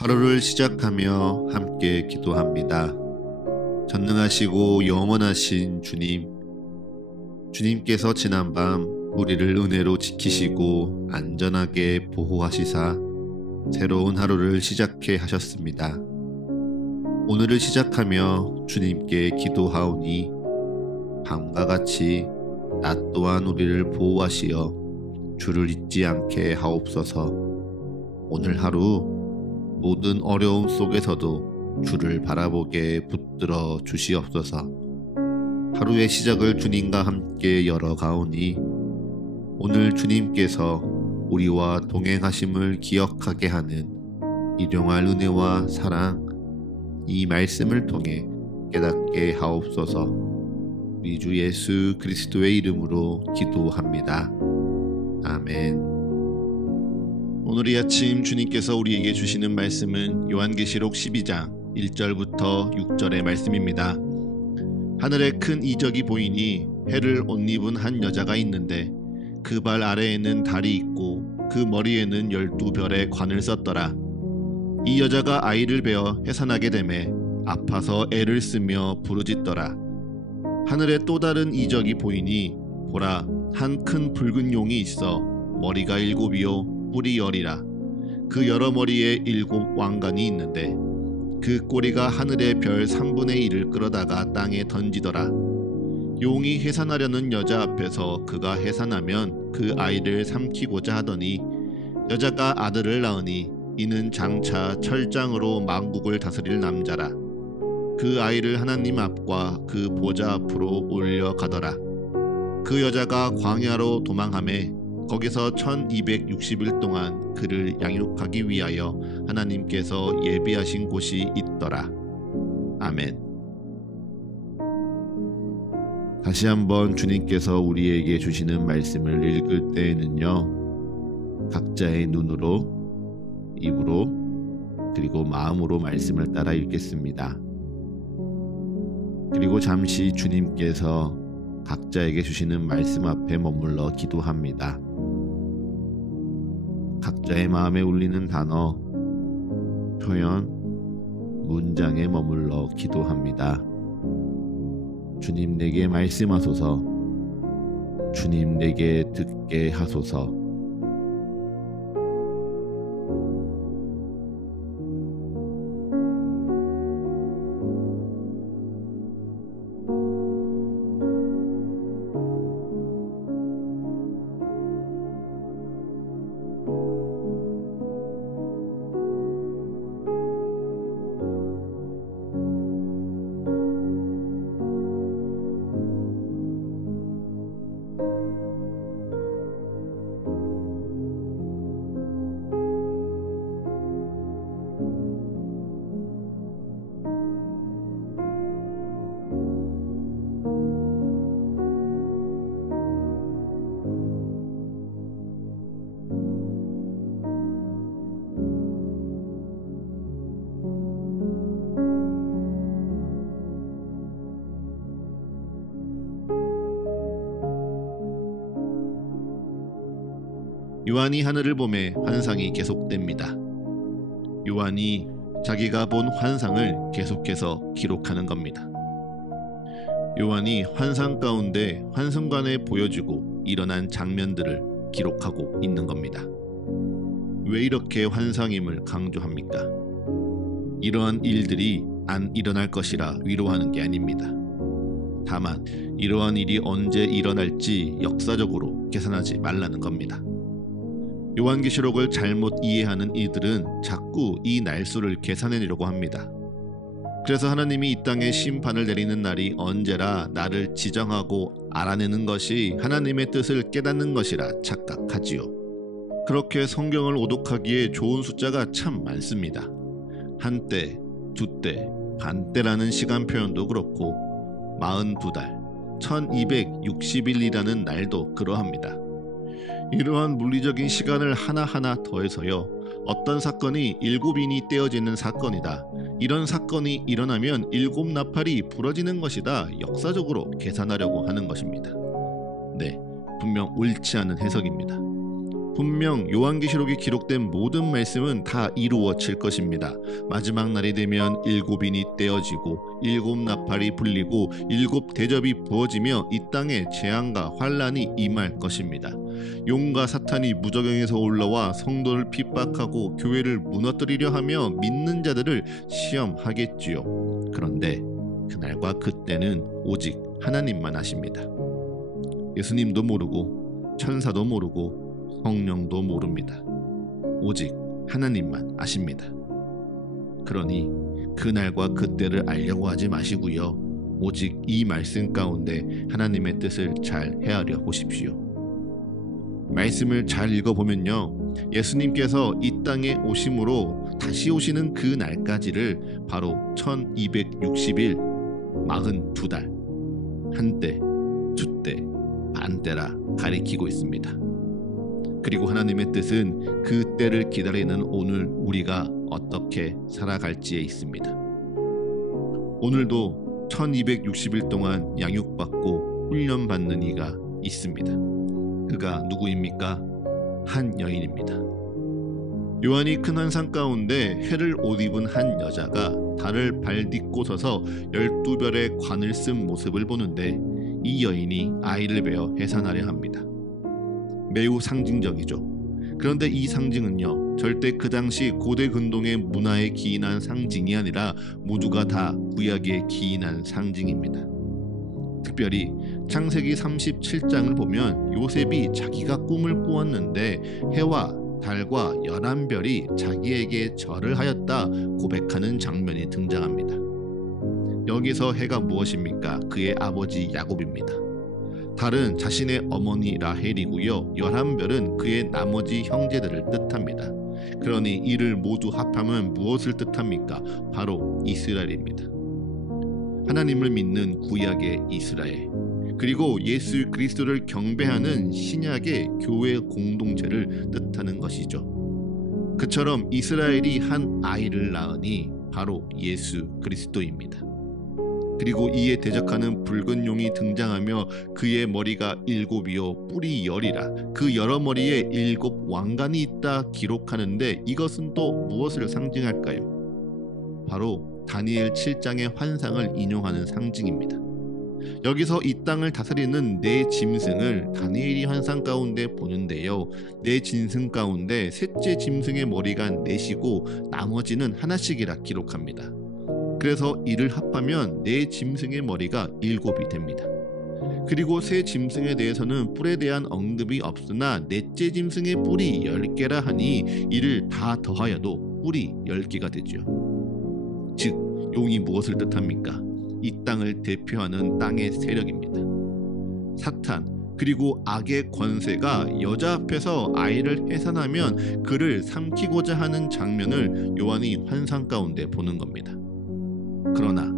하루를 시작하며 함께 기도합니다. 전능하시고 영원하신 주님, 주님께서 지난밤 우리를 은혜로 지키시고 안전하게 보호하시사 새로운 하루를 시작해 하셨습니다. 오늘을 시작하며 주님께 기도하오니 밤과 같이 낮 또한 우리를 보호하시어 주를 잊지 않게 하옵소서. 오늘 하루 모든 어려움 속에서도 주를 바라보게 붙들어 주시옵소서. 하루의 시작을 주님과 함께 열어가오니 오늘 주님께서 우리와 동행하심을 기억하게 하는 일용할 은혜와 사랑, 이 말씀을 통해 깨닫게 하옵소서. 우리 주 예수 그리스도의 이름으로 기도합니다. 아멘. 오늘 이 아침 주님께서 우리에게 주시는 말씀은 요한계시록 12장 1절부터 6절의 말씀입니다. 하늘에 큰 이적이 보이니 해를 옷 입은 한 여자가 있는데 그 발 아래에는 달이 있고 그 머리에는 12별의 관을 썼더라. 이 여자가 아이를 베어 해산하게 되매 아파서 애를 쓰며 부르짖더라. 하늘에 또 다른 이적이 보이니 보라, 한 큰 붉은 용이 있어 머리가 7이요 뿔이 10이라. 그 여러 머리에 7 왕관이 있는데 그 꼬리가 하늘의 별 3분의 1을 끌어다가 땅에 던지더라. 용이 해산하려는 여자 앞에서 그가 해산하면 그 아이를 삼키고자 하더니 여자가 아들을 낳으니 이는 장차 철장으로 만국을 다스릴 남자라. 그 아이를 하나님 앞과 그 보좌 앞으로 올려가더라. 그 여자가 광야로 도망하매 거기서 1260일 동안 그를 양육하기 위하여 하나님께서 예비하신 곳이 있더라. 아멘. 다시 한번 주님께서 우리에게 주시는 말씀을 읽을 때에는요, 각자의 눈으로, 입으로, 그리고 마음으로 말씀을 따라 읽겠습니다. 그리고 잠시 주님께서 각자에게 주시는 말씀 앞에 머물러 기도합니다. 각자의 마음에 울리는 단어, 표현, 문장에 머물러 기도합니다. 주님 내게 말씀하소서. 주님 내게 듣게 하소서. 요한이 하늘을 보매 환상이 계속됩니다. 요한이 자기가 본 환상을 계속해서 기록하는 겁니다. 요한이 환상 가운데 환승관에 보여주고 일어난 장면들을 기록하고 있는 겁니다. 왜 이렇게 환상임을 강조합니까? 이러한 일들이 안 일어날 것이라 위로하는 게 아닙니다. 다만 이러한 일이 언제 일어날지 역사적으로 계산하지 말라는 겁니다. 요한계시록을 잘못 이해하는 이들은 자꾸 이 날수를 계산해내려고 합니다. 그래서 하나님이 이 땅에 심판을 내리는 날이 언제라 나를 지정하고 알아내는 것이 하나님의 뜻을 깨닫는 것이라 착각하지요. 그렇게 성경을 오독하기에 좋은 숫자가 참 많습니다. 한때, 두때, 반때라는 시간 표현도 그렇고 42달, 1260일이라는 날도 그러합니다. 이러한 물리적인 시간을 하나하나 더해서요, 어떤 사건이 7인이 떼어지는 사건이다, 이런 사건이 일어나면 7나팔이 부러지는 것이다, 역사적으로 계산하려고 하는 것입니다. 네, 분명 옳지 않은 해석입니다. 분명 요한계시록에 기록된 모든 말씀은 다 이루어질 것입니다. 마지막 날이 되면 일곱 인이 떼어지고 일곱 나팔이 불리고 일곱 대접이 부어지며 이 땅에 재앙과 환란이 임할 것입니다. 용과 사탄이 무저경에서 올라와 성도를 핍박하고 교회를 무너뜨리려 하며 믿는 자들을 시험하겠지요. 그런데 그날과 그때는 오직 하나님만 아십니다. 예수님도 모르고 천사도 모르고 성령도 모릅니다. 오직 하나님만 아십니다. 그러니 그날과 그때를 알려고 하지 마시고요. 오직 이 말씀 가운데 하나님의 뜻을 잘 헤아려 보십시오. 말씀을 잘 읽어보면요, 예수님께서 이 땅에 오심으로 다시 오시는 그 날까지를 바로 1260일 42달 한때, 두때, 반때라 가리키고 있습니다. 그리고 하나님의 뜻은 그 때를 기다리는 오늘 우리가 어떻게 살아갈지에 있습니다. 오늘도 1260일 동안 양육받고 훈련받는 이가 있습니다. 그가 누구입니까? 한 여인입니다. 요한이 큰 환상 가운데 해를 옷 입은 한 여자가 달을 발딛고 서서 12별의 관을 쓴 모습을 보는데, 이 여인이 아이를 베어 해산하려 합니다. 매우 상징적이죠. 그런데 이 상징은요, 절대 그 당시 고대 근동의 문화에 기인한 상징이 아니라 모두가 다 구약에 기인한 상징입니다. 특별히 창세기 37장을 보면 요셉이 자기가 꿈을 꾸었는데 해와 달과 11별이 자기에게 절을 하였다 고백하는 장면이 등장합니다. 여기서 해가 무엇입니까? 그의 아버지 야곱입니다. 달은 자신의 어머니 라헬이고요. 11별은 그의 나머지 형제들을 뜻합니다. 그러니 이를 모두 합하면 무엇을 뜻합니까? 바로 이스라엘입니다. 하나님을 믿는 구약의 이스라엘, 그리고 예수 그리스도를 경배하는 신약의 교회 공동체를 뜻하는 것이죠. 그처럼 이스라엘이 한 아이를 낳으니 바로 예수 그리스도입니다. 그리고 이에 대적하는 붉은 용이 등장하며 그의 머리가 7이요 뿔이 10이라 그 여러 머리에 7 왕관이 있다 기록하는데, 이것은 또 무엇을 상징할까요? 바로 다니엘 7장의 환상을 인용하는 상징입니다. 여기서 이 땅을 다스리는 네 짐승을 다니엘이 환상 가운데 보는데요, 네 짐승 가운데 셋째 짐승의 머리가 4이고 나머지는 하나씩이라 기록합니다. 그래서 이를 합하면 네 짐승의 머리가 7이 됩니다. 그리고 세 짐승에 대해서는 뿔에 대한 언급이 없으나 넷째 짐승의 뿔이 10개라 하니 이를 다 더하여도 뿔이 10개가 되죠. 즉 용이 무엇을 뜻합니까? 이 땅을 대표하는 땅의 세력입니다. 사탄 그리고 악의 권세가 여자 앞에서 아이를 해산하면 그를 삼키고자 하는 장면을 요한이 환상 가운데 보는 겁니다. 그러나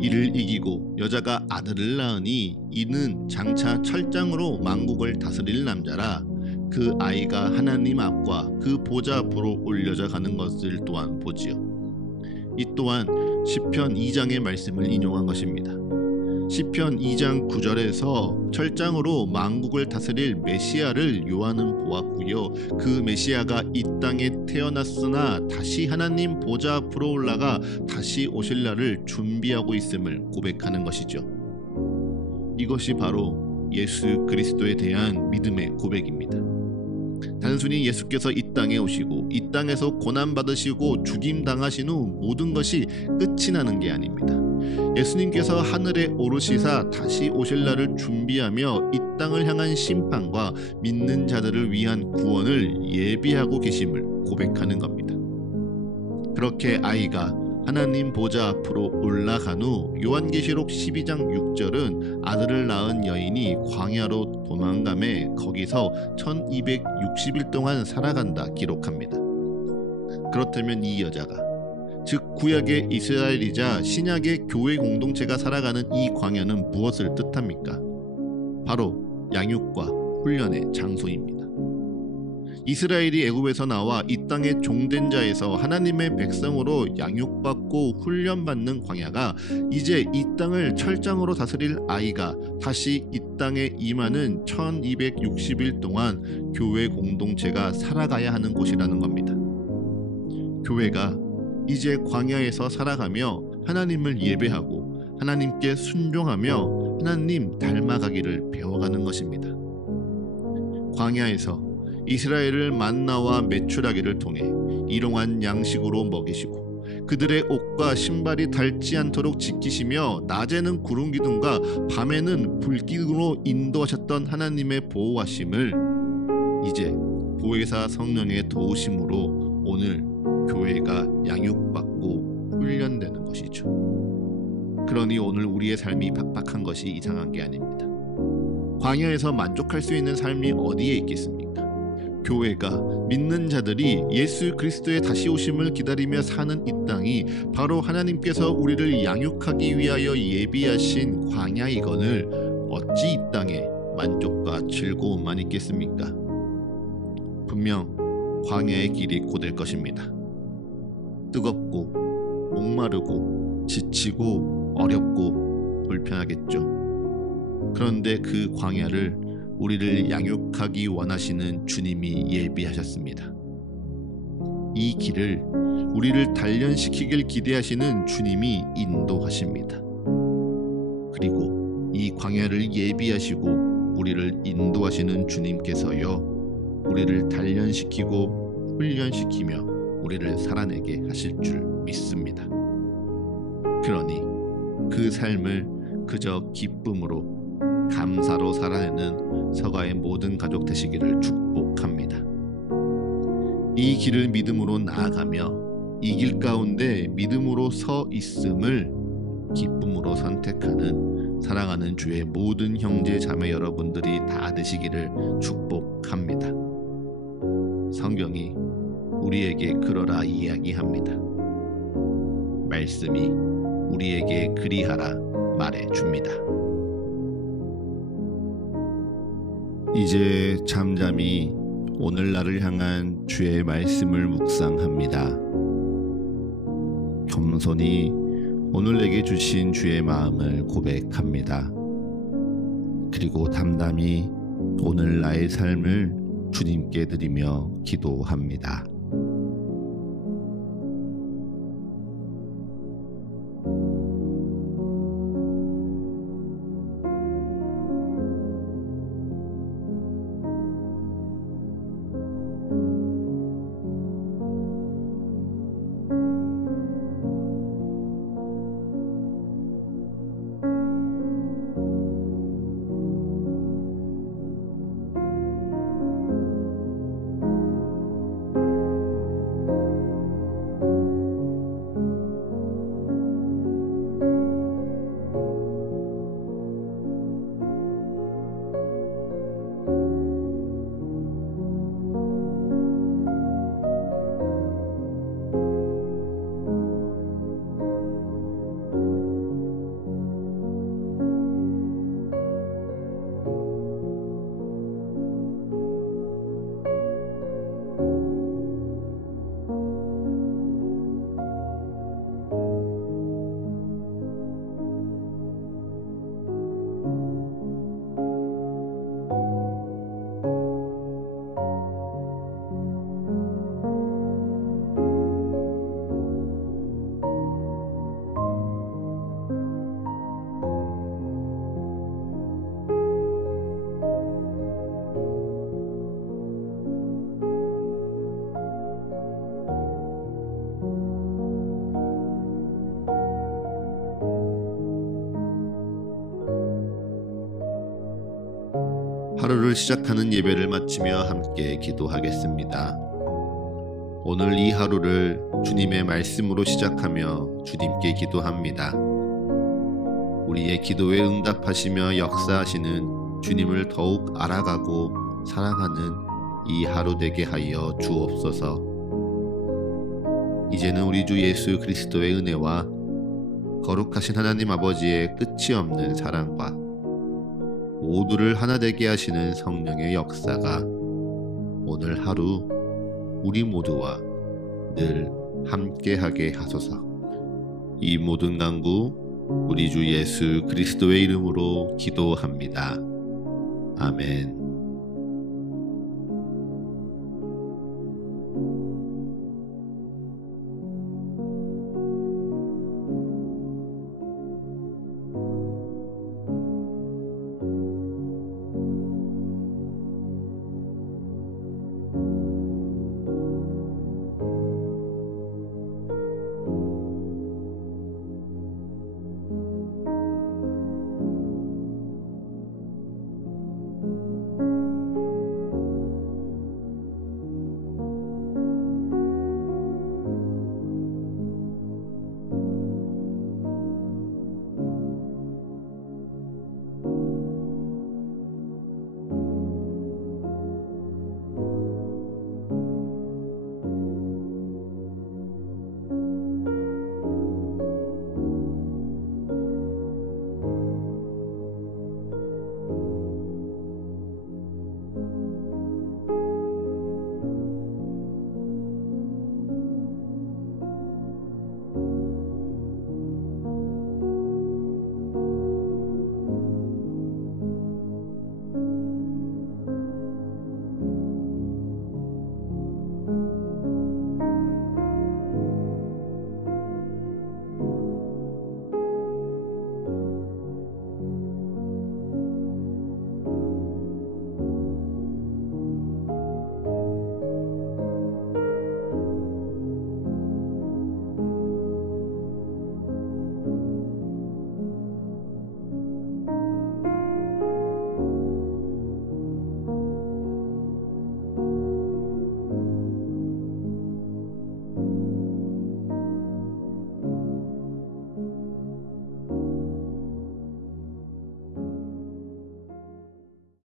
이를 이기고 여자가 아들을 낳으니 이는 장차 철장으로 만국을 다스릴 남자라 그 아이가 하나님 앞과 그 보좌 앞으로 올려져 가는 것을 또한 보지요. 이 또한 시편 2장의 말씀을 인용한 것입니다. 시편 2장 9절에서 철장으로 만국을 다스릴 메시아를 요한은 보았고요. 그 메시아가 이 땅에 태어났으나 다시 하나님 보좌 앞으로 올라가 다시 오실 날을 준비하고 있음을 고백하는 것이죠. 이것이 바로 예수 그리스도에 대한 믿음의 고백입니다. 단순히 예수께서 이 땅에 오시고 이 땅에서 고난받으시고 죽임당하신 후 모든 것이 끝이 나는 게 아닙니다. 예수님께서 하늘에 오르시사 다시 오실 날을 준비하며 이 땅을 향한 심판과 믿는 자들을 위한 구원을 예비하고 계심을 고백하는 겁니다. 그렇게 아이가 하나님 보좌 앞으로 올라간 후 요한계시록 12장 6절은 아들을 낳은 여인이 광야로 도망가매 거기서 1260일 동안 살아간다 기록합니다. 그렇다면 이 여자가, 즉 구약의 이스라엘이자 신약의 교회 공동체가 살아가는 이 광야는 무엇을 뜻합니까? 바로 양육과 훈련의 장소입니다. 이스라엘이 애굽에서 나와 이 땅의 종된 자에서 하나님의 백성으로 양육받고 훈련받는 광야가 이제 이 땅을 철장으로 다스릴 아이가 다시 이 땅에 임하는 1260일 동안 교회 공동체가 살아가야 하는 곳이라는 겁니다. 교회가 이제 광야에서 살아가며 하나님을 예배하고 하나님께 순종하며 하나님 닮아가기를 배워가는 것입니다. 광야에서 이스라엘을 만나와 메추라기를 통해 일용한 양식으로 먹이시고 그들의 옷과 신발이 닳지 않도록 지키시며 낮에는 구름 기둥과 밤에는 불기둥으로 인도하셨던 하나님의 보호하심을 이제 보혜사 성령의 도우심으로 오늘 교회가 양육받고 훈련되는 것이죠. 그러니 오늘 우리의 삶이 팍팍한 것이 이상한 게 아닙니다. 광야에서 만족할 수 있는 삶이 어디에 있겠습니까? 교회가 믿는 자들이 예수 그리스도의 다시 오심을 기다리며 사는 이 땅이 바로 하나님께서 우리를 양육하기 위하여 예비하신 광야이거늘 어찌 이 땅에 만족과 즐거움만 있겠습니까? 분명 광야의 길이 고될 것입니다. 뜨겁고 목마르고 지치고 어렵고 불편하겠죠. 그런데 그 광야를 우리를 양육하기 원하시는 주님이 예비하셨습니다. 이 길을 우리를 단련시키길 기대하시는 주님이 인도하십니다. 그리고 이 광야를 예비하시고 우리를 인도하시는 주님께서요, 우리를 단련시키고 훈련시키며 우리를 살아내게 하실 줄 믿습니다. 그러니 그 삶을 그저 기쁨으로 감사로 살아내는 서가의 모든 가족 되시기를 축복합니다. 이 길을 믿음으로 나아가며 이 길 가운데 믿음으로 서 있음을 기쁨으로 선택하는 사랑하는 주의 모든 형제 자매 여러분들이 다 되시기를 축복합니다. 성경이 우리에게 그러라 이야기합니다. 말씀이 우리에게 그리하라 말해줍니다. 이제 잠잠히 오늘날을 향한 주의 말씀을 묵상합니다. 겸손히 오늘 내게 주신 주의 마음을 고백합니다. 그리고 담담히 오늘 나의 삶을 주님께 드리며 기도합니다. 하루를 시작하는 예배를 마치며 함께 기도하겠습니다. 오늘 이 하루를 주님의 말씀으로 시작하며 주님께 기도합니다. 우리의 기도에 응답하시며 역사하시는 주님을 더욱 알아가고 사랑하는 이 하루 되게 하여 주옵소서. 이제는 우리 주 예수 그리스도의 은혜와 거룩하신 하나님 아버지의 끝이 없는 사랑과 모두를 하나 되게 하시는 성령의 역사가 오늘 하루 우리 모두와 늘 함께하게 하소서. 이 모든 간구 우리 주 예수 그리스도의 이름으로 기도합니다. 아멘.